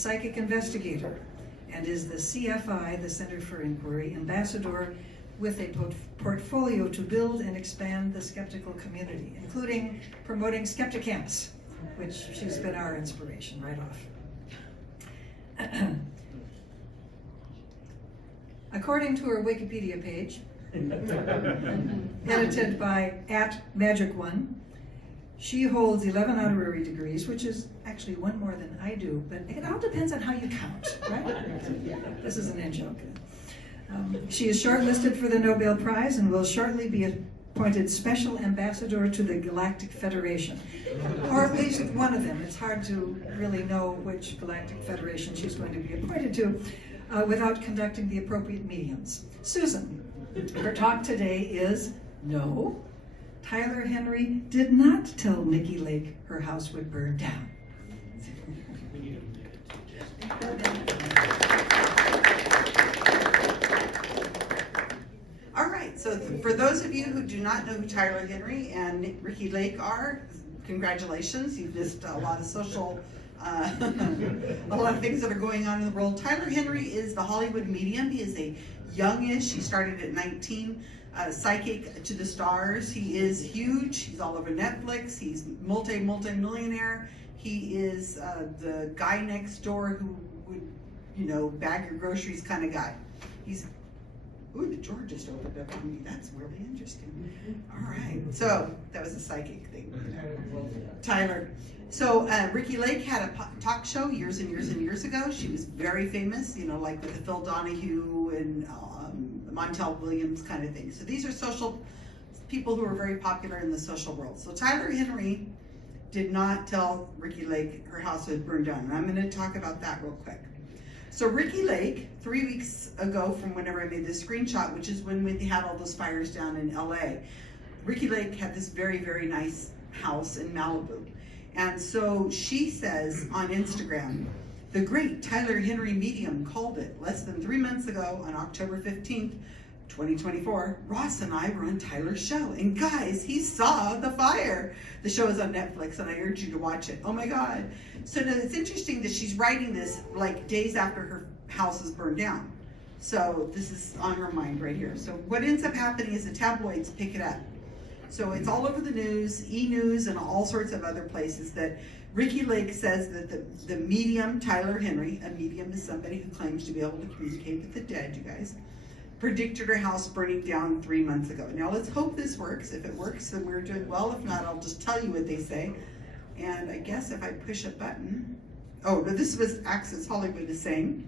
psychic investigator and is the CFI, the Center for Inquiry, ambassador with a portfolio to build and expand the skeptical community, including promoting SkeptiCamps, which she's been our inspiration right off. According to her Wikipedia page, edited by @Magic1, she holds 11 honorary degrees, which is actually one more than I do, but it all depends on how you count, right? This is an in-joke. She is shortlisted for the Nobel Prize and will shortly be appointed Special Ambassador to the Galactic Federation, or at least one of them. It's hard to really know which Galactic Federation she's going to be appointed to without conducting the appropriate mediums. Susan, her talk today is No, Tyler Henry did not tell Nikki Lake her house would burn down. All right, so for those of you who do not know who Tyler Henry and Ricky Lake are, congratulations, you've missed a lot of social, a lot of things that are going on in the world. Tyler Henry is the Hollywood medium. He is a youngish, he started at 19, psychic to the stars. He is huge, he's all over Netflix, he's multi-millionaire. He is the guy next door who would, you know, bag your groceries kind of guy. He's, ooh, the door just opened up on me. That's really interesting. All right, so that was a psychic thing. Tyler. So Ricky Lake had a talk show years and years and years ago. She was very famous, you know, like with the Phil Donahue and Montel Williams kind of thing. So these are social people who are very popular in the social world. So Tyler Henry did not tell Ricky Lake her house would burn down. And I'm going to talk about that real quick. So Ricky Lake, 3 weeks ago from whenever I made this screenshot, which is when we had all those fires down in LA, Ricky Lake had this very, very nice house in Malibu. And so she says on Instagram, the great Tyler Henry medium called it less than 3 months ago on October 15th, 2024. Ross and I were on Tyler's show, and guys, he saw the fire. The show is on Netflix, and I urge you to watch it. Oh my God. So now it's interesting that she's writing this like days after her house is burned down. So this is on her mind right here. So what ends up happening is the tabloids pick it up. So it's all over the news, E-News, and all sorts of other places that Ricky Lake says that the medium, Tyler Henry, a medium is somebody who claims to be able to communicate with the dead, you guys, predicted her house burning down 3 months ago. Now let's hope this works. If it works, then we're doing well. If not, I'll just tell you what they say. And I guess if I push a button, oh, no, this was Access Hollywood is saying,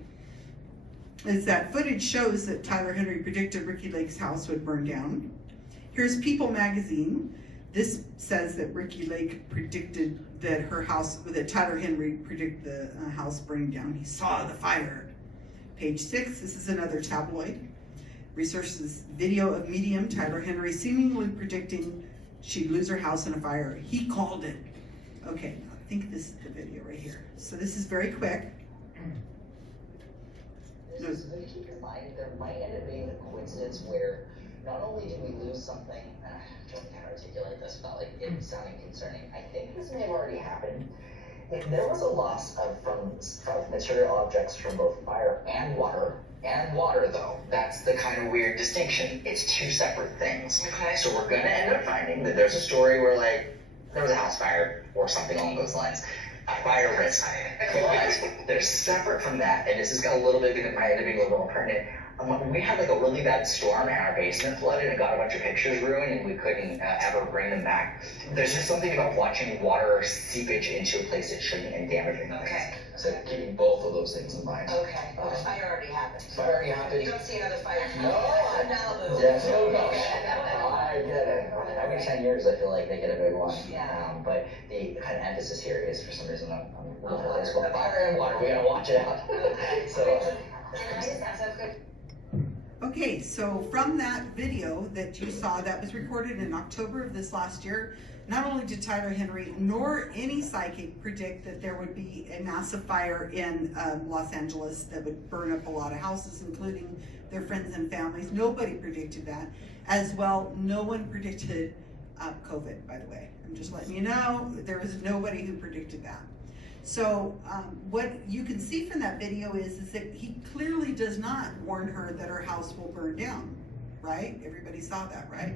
is that footage shows that Tyler Henry predicted Ricky Lake's house would burn down. Here's People magazine. This says that Ricky Lake predicted that that Tyler Henry predicted the house burning down. He saw the fire. Page 6, this is another tabloid. Researches video of medium Tyler Henry seemingly predicting she'd lose her house in a fire. He called it. Okay, I think this is the video right here. So this is very quick. This is something to keep in mind. There might end up being a coincidence where not only did we lose something, I can't articulate this without like it sounding concerning. I think this may have already happened. If there was a loss from material objects from both fire and water though, that's the kind of weird distinction. It's two separate things. Okay. So we're gonna end up finding that there's a story where like there was a house fire or something along those lines. A fire risk. But they're separate from that, and this is got a little bit, it might end up being a little more pertinent. When we had like a really bad storm and our basement flooded and got a bunch of pictures ruined and we couldn't ever bring them back, there's just something about watching water seepage into a place it shouldn't and damaging things. Okay. So keeping both of those things in mind. Okay. But the fire already happened. Fire already happened. You don't see another fire. No. Malibu. Yes. I get it. Every 10 years I feel like they get a big one. Yeah. But the kind of emphasis here is for some reason on fire and water. We gotta watch it out. So. Can I just ask that good? Okay, so from that video that you saw that was recorded in October of this last year, not only did Tyler Henry nor any psychic predict that there would be a massive fire in Los Angeles that would burn up a lot of houses, including their friends and families. Nobody predicted that. As well, no one predicted COVID, by the way. I'm just letting you know, there was nobody who predicted that. So what you can see from that video is that he clearly does not warn her that her house will burn down, right? Everybody saw that, right?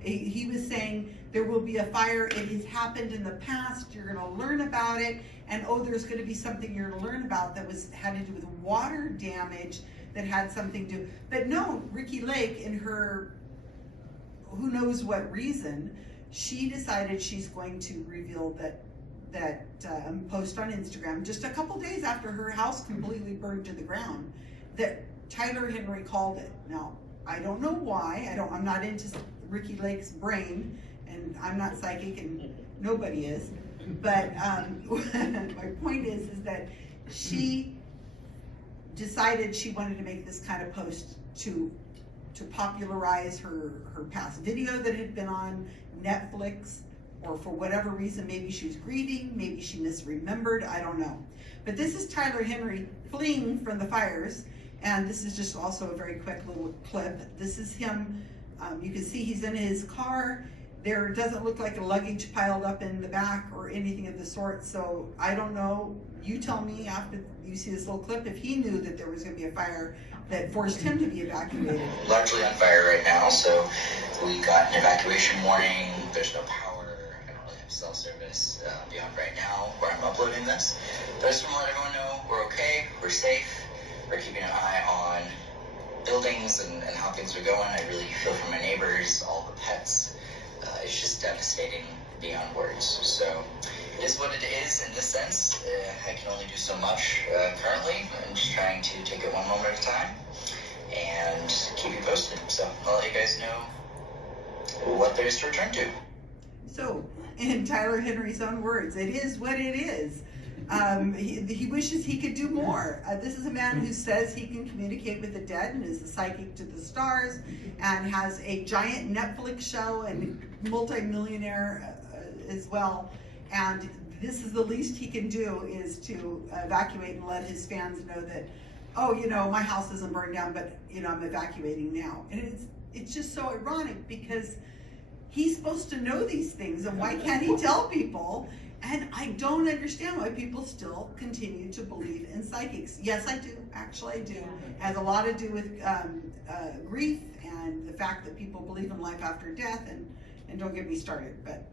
He was saying there will be a fire, it has happened in the past, you're gonna learn about it, and oh, there's gonna be something you're gonna learn about that had to do with water damage that had something to do. But no, Ricki Lake, in her who knows what reason, she decided she's going to reveal that post on Instagram just a couple days after her house completely burned to the ground, that Tyler Henry called it. Now, I don't know why. I'm not into Ricki Lake's brain, and I'm not psychic, and nobody is. But my point is that she decided she wanted to make this kind of post to popularize her past video that had been on Netflix, or for whatever reason, maybe she was grieving, maybe she misremembered, I don't know. But this is Tyler Henry fleeing from the fires, and this is just also a very quick little clip. This is him, you can see he's in his car. There doesn't look like a luggage piled up in the back or anything of the sort, so I don't know. You tell me after you see this little clip if he knew that there was gonna be a fire that forced him to be evacuated. Largely on fire right now, so we got an evacuation warning. There's no power. I don't really have cell service beyond right now where I'm uploading this. But I just want to let everyone know we're okay, we're safe, we're keeping an eye on buildings and how things are going. I really feel for my neighbors, all the pets. It's just devastating beyond words. So it is what it is in this sense. I can only do so much currently. I'm just trying to take it one moment at a time and keep you posted. So I'll let you guys know what there is to return to. So, in Tyler Henry's own words, it is what it is. He wishes he could do more. This is a man who says he can communicate with the dead and is a psychic to the stars and has a giant Netflix show and multi-millionaire as well. And this is the least he can do, is to evacuate and let his fans know that, oh, you know, my house isn't burned down, but you know, I'm evacuating now. And it's just so ironic because he's supposed to know these things, and why can't he tell people? And I don't understand why people still continue to believe in psychics. Yes, I do. Actually, I do. It has a lot to do with grief and the fact that people believe in life after death, and don't get me started. But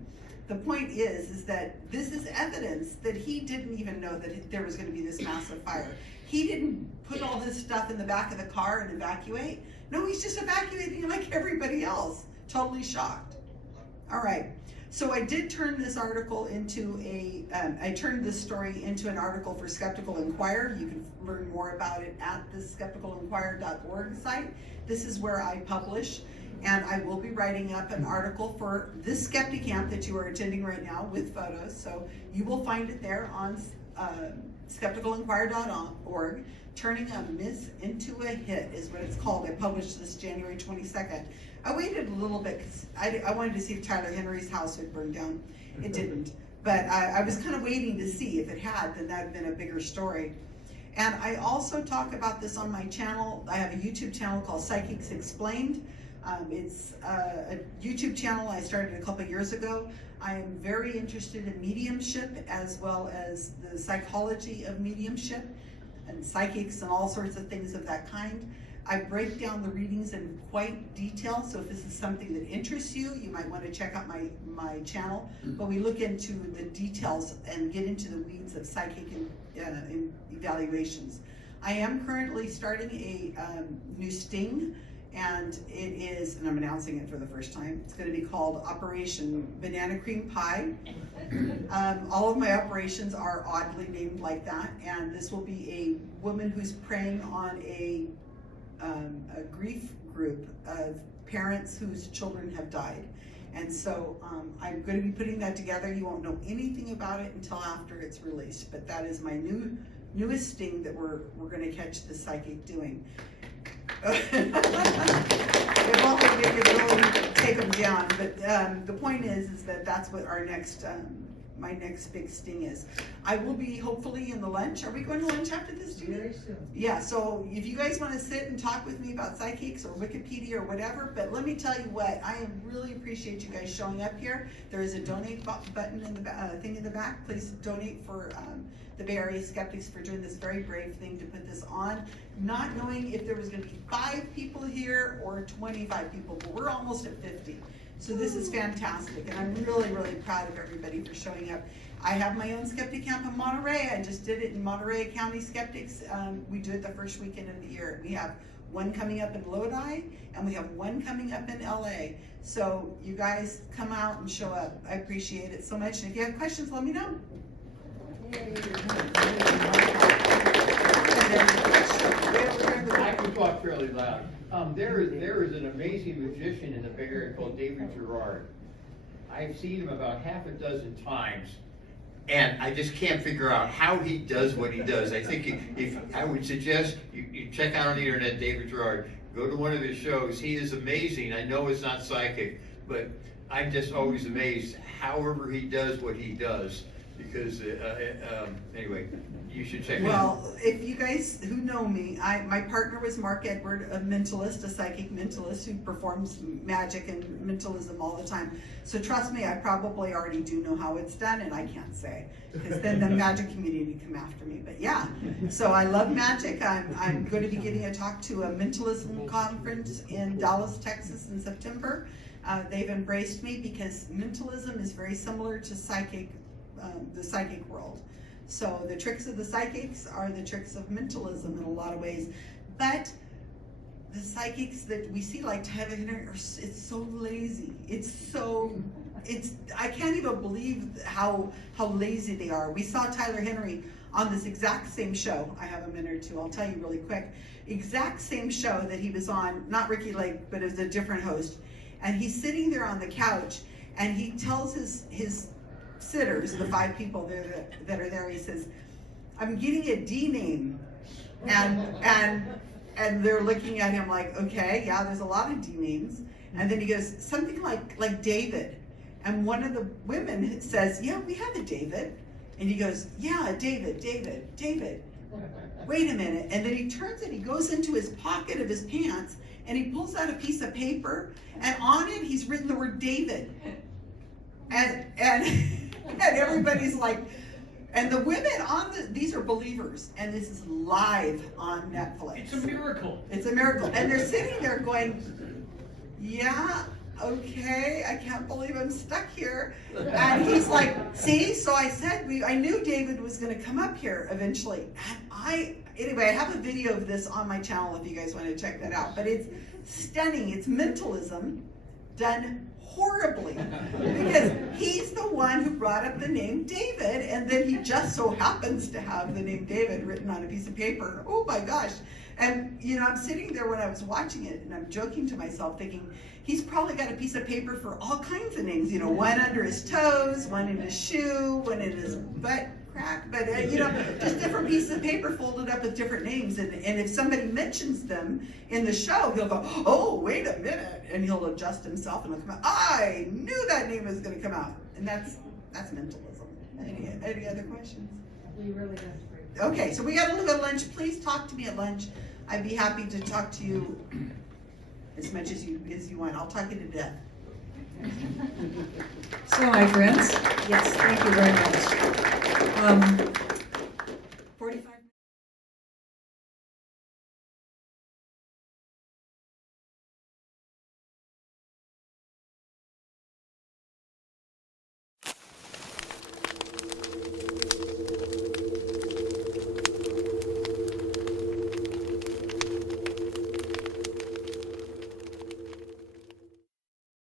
the point is that this is evidence that he didn't even know that there was going to be this massive fire. He didn't put all this stuff in the back of the car and evacuate. No, he's just evacuating like everybody else. Totally shocked. All right. So I did turn this article into I turned this story into an article for Skeptical Inquirer. You can learn more about it at the skepticalinquirer.org site. This is where I publish, and I will be writing up an article for this SkeptiCamp that you are attending right now with photos. So you will find it there on skepticalinquirer.org. Turning a miss into a hit is what it's called. I published this January 22nd. I waited a little bit because I wanted to see if Tyler Henry's house had burned down. It didn't. But I was kind of waiting to see. If it had, then that would have been a bigger story. And I also talk about this on my channel. I have a YouTube channel called Psychics Explained. It's a YouTube channel I started a couple years ago. I am very interested in mediumship as well as the psychology of mediumship and psychics and all sorts of things of that kind. I break down the readings in quite detail, so if this is something that interests you, you might want to check out my channel. But we look into the details and get into the weeds of psychic and evaluations. I am currently starting a new sting, and it is, and I'm announcing it for the first time, it's going to be called Operation Banana Cream Pie. All of my operations are oddly named like that, and this will be a woman who's preying on a grief group of parents whose children have died. And so I'm going to be putting that together. You won't know anything about it until after it's released, but that is my newest sting that we're going to catch the psychic doing. It won't make it really take them down, but the point is that that's what our next my next big sting is. I will be hopefully in the lunch. Are we going to lunch after this, Judy? Very soon. Yeah, so if you guys wanna sit and talk with me about psychics or Wikipedia or whatever, but let me tell you what, I really appreciate you guys showing up here. There is a donate button in the thing in the back. Please donate for the Bay Area Skeptics for doing this very brave thing to put this on, not knowing if there was gonna be 5 people here or 25 people, but we're almost at 50. So this is fantastic, and I'm really, really proud of everybody for showing up. I have my own SkeptiCamp in Monterey. I just did it in Monterey County Skeptics. We do it the first weekend of the year. We have one coming up in Lodi, and we have one coming up in LA. So you guys come out and show up. I appreciate it so much, and if you have questions, let me know. I can talk fairly loud. There is an amazing magician in the Bay Area called David Gerard. I've seen him about half a dozen times, and I just can't figure out how he does what he does. I think if I would suggest you check out on the internet David Gerard, go to one of his shows. He is amazing. I know it's not psychic, but I'm just always amazed however he does what he does. Because anyway, you should check it out. Well, if you guys who know me, my partner was Mark Edward, a mentalist, a psychic mentalist who performs magic and mentalism all the time. So trust me, I probably already do know how it's done, and I can't say, because then the magic community come after me. But yeah, so I love magic. I'm going to be giving a talk to a mentalism conference in Dallas, Texas in September. They've embraced me because mentalism is very similar to the psychic world. So the tricks of the psychics are the tricks of mentalism in a lot of ways. But the psychics that we see, like Tyler Henry, it's so lazy. I can't even believe how lazy they are. We saw Tyler Henry on this exact same show. I have a minute or two, I'll tell you really quick. Exact same show that he was on, not Ricky Lake, but it was a different host. And he's sitting there on the couch, and he tells his sitters, the 5 people that are there, he says, I'm getting a D name. And they're looking at him like, okay, yeah, there's a lot of D names. And then he goes, something like David. And one of the women says, yeah, we have a David. And he goes, yeah, David. Wait a minute. And then he turns and he goes into his pocket of his pants, and he pulls out a piece of paper, and on it he's written the word David. And everybody's like, and the women these are believers, and this is live on Netflix. It's a miracle. It's a miracle. And they're sitting there going, yeah, okay, I can't believe I'm stuck here. And he's like, see, so I said, I knew David was gonna come up here eventually. And anyway, I have a video of this on my channel if you guys wanna check that out. But it's stunning. It's mentalism done horribly, because he's the one who brought up the name David, and then he just so happens to have the name David written on a piece of paper. Oh my gosh. And I'm sitting there when I was watching it, and I'm joking to myself thinking, he's probably got a piece of paper for all kinds of names, one under his toes, one in his shoe, one in his butt crack, but just different pieces of paper folded up with different names. And if somebody mentions them in the show, he'll go, oh, wait a minute, and he'll adjust himself and he'll come out, I knew that name was gonna come out. And that's mentalism. Any other questions? We really got to. Okay, so we gotta go to lunch. Please talk to me at lunch. I'd be happy to talk to you as much as you want. I'll talk you to death. So, my friends, yes, thank you very much.